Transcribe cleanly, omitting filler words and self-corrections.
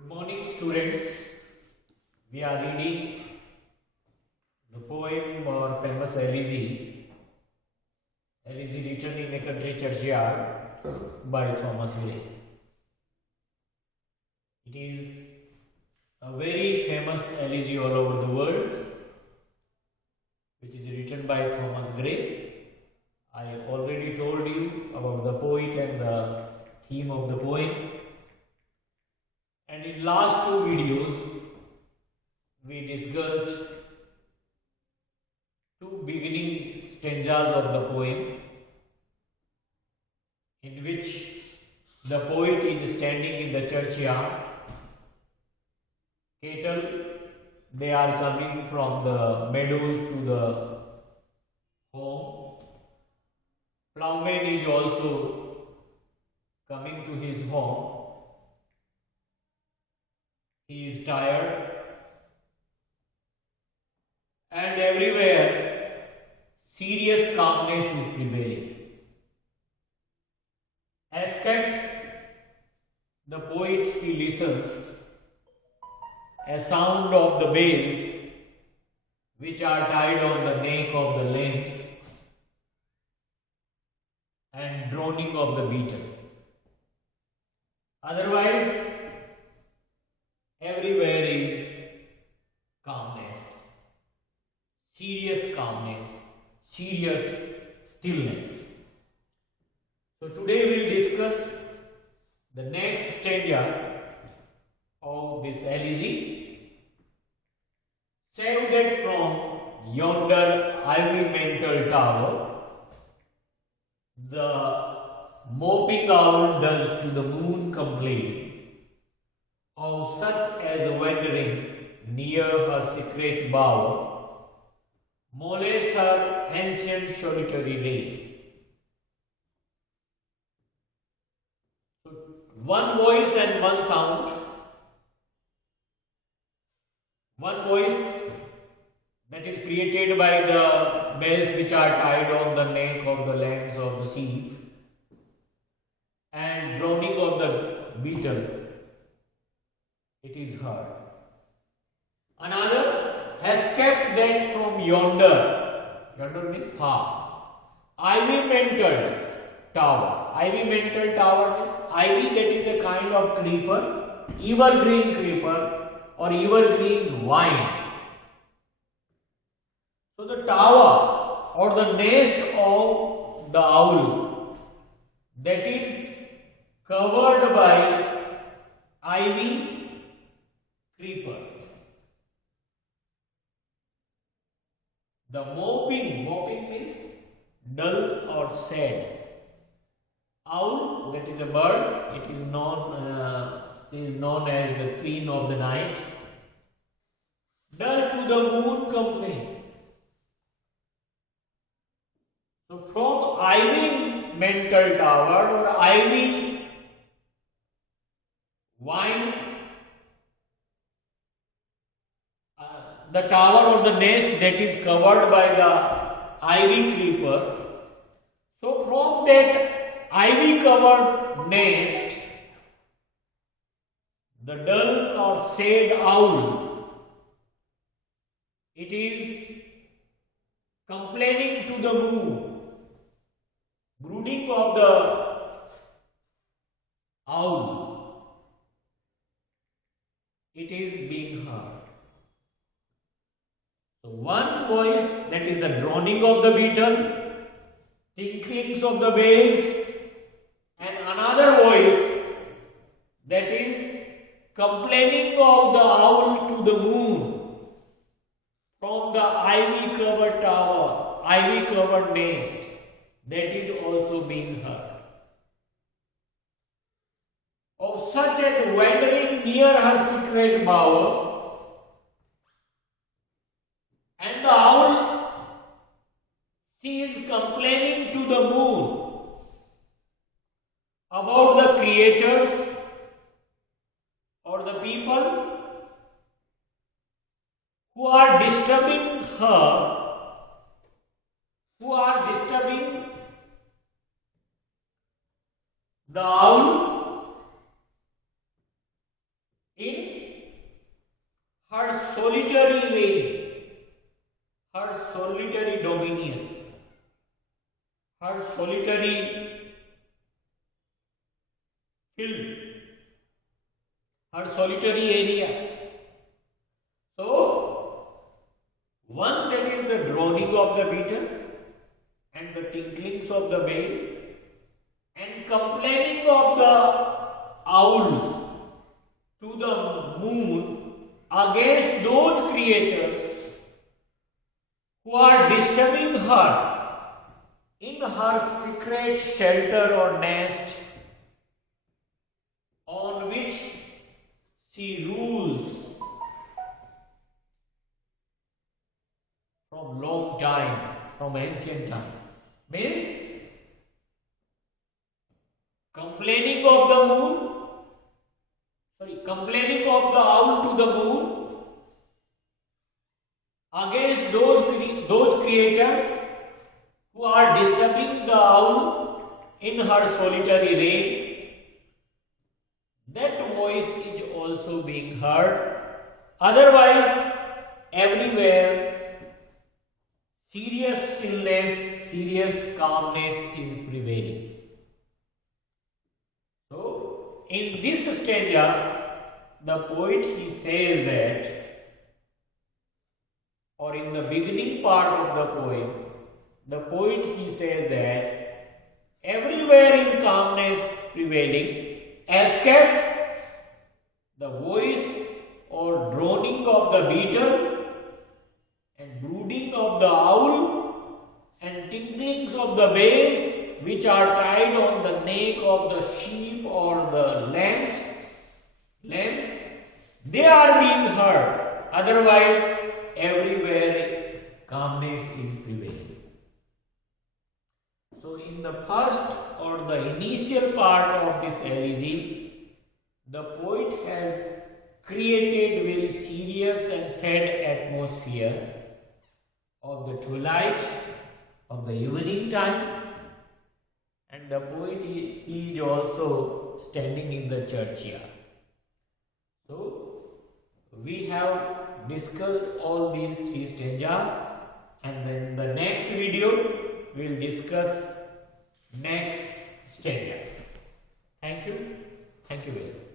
Good morning, students. We are reading the poem or famous Elegy written in a country churchyard by Thomas Gray. It is a very famous elegy all over the world, which is written by Thomas Gray. I already told you about the poet and the theme of the poem. And in last two videos, we discussed two beginning stanzas of the poem, in which the poet is standing in the churchyard. Cattle, they are coming from the meadows to the home. Plowman is also coming to his home. He is tired, and everywhere serious calmness is prevailing. Except the poet, he listens a sound of the bells which are tied on the neck of the lambs and droning of the beetle. Otherwise, everywhere is calmness, serious stillness. So today we will discuss the next stanza of this elegy. Save that from yonder ivy mantled tower, the moping owl does to the moon complain of such as wandering near her secret bower, molest her ancient solitary reign. So one voice and one sound. One voice that is created by the bells which are tied on the neck of the lambs of the sheep, and droning of the beetle, it is heard. Another has kept that from yonder means far, ivy mantled tower. Ivy mantled tower means ivy, that is a kind of creeper, evergreen creeper or evergreen vine. So the tower or the nest of the owl, that is covered by ivy creeper. The moping means dull or sad. Owl, that is a bird, it is known as the queen of the night, does to the moon complain. So from ivy mantled tower or ivy vine, the tower or the nest that is covered by the ivy creeper. So from that ivy covered nest, the dull or sad owl, it is complaining to the moon, brooding of the owl, it is being heard. So one voice, that is the droning of the beetle, tinklings of the bells, and another voice that is complaining of the owl to the moon from the ivy covered tower, ivy covered nest, that is also being heard. Of such as wandering near her secret bower, and the owl, she is complaining to the moon about the creatures or the people who are disturbing her, who are disturbing the owl in her solitary reign, her solitary dominion, her solitary field, her solitary area. So, one, that is the droning of the beetle and the tinklings of the bell and complaining of the owl to the moon against those creatures who are disturbing her in her secret shelter or nest on which she rules from long time, from ancient time. Means complaining of the owl to the moon against those creatures who are disturbing the owl in her solitary reign. That voice is also being heard. Otherwise, everywhere serious stillness, serious calmness is prevailing. So, in this stanza, the poet he says that, or in the beginning part of the poet he says that everywhere is calmness prevailing, except the voice or droning of the beetle and brooding of the owl and tinklings of the bells which are tied on the neck of the sheep or the lambs, they are being heard. Otherwise, everywhere calmness is prevailing. So, in the first or the initial part of this elegy, the poet has created very serious and sad atmosphere of the twilight, of the evening time, and the poet he is also standing in the churchyard. So, we have discussed all these three stanzas, and then the next video we will discuss next stanza. Thank you very much.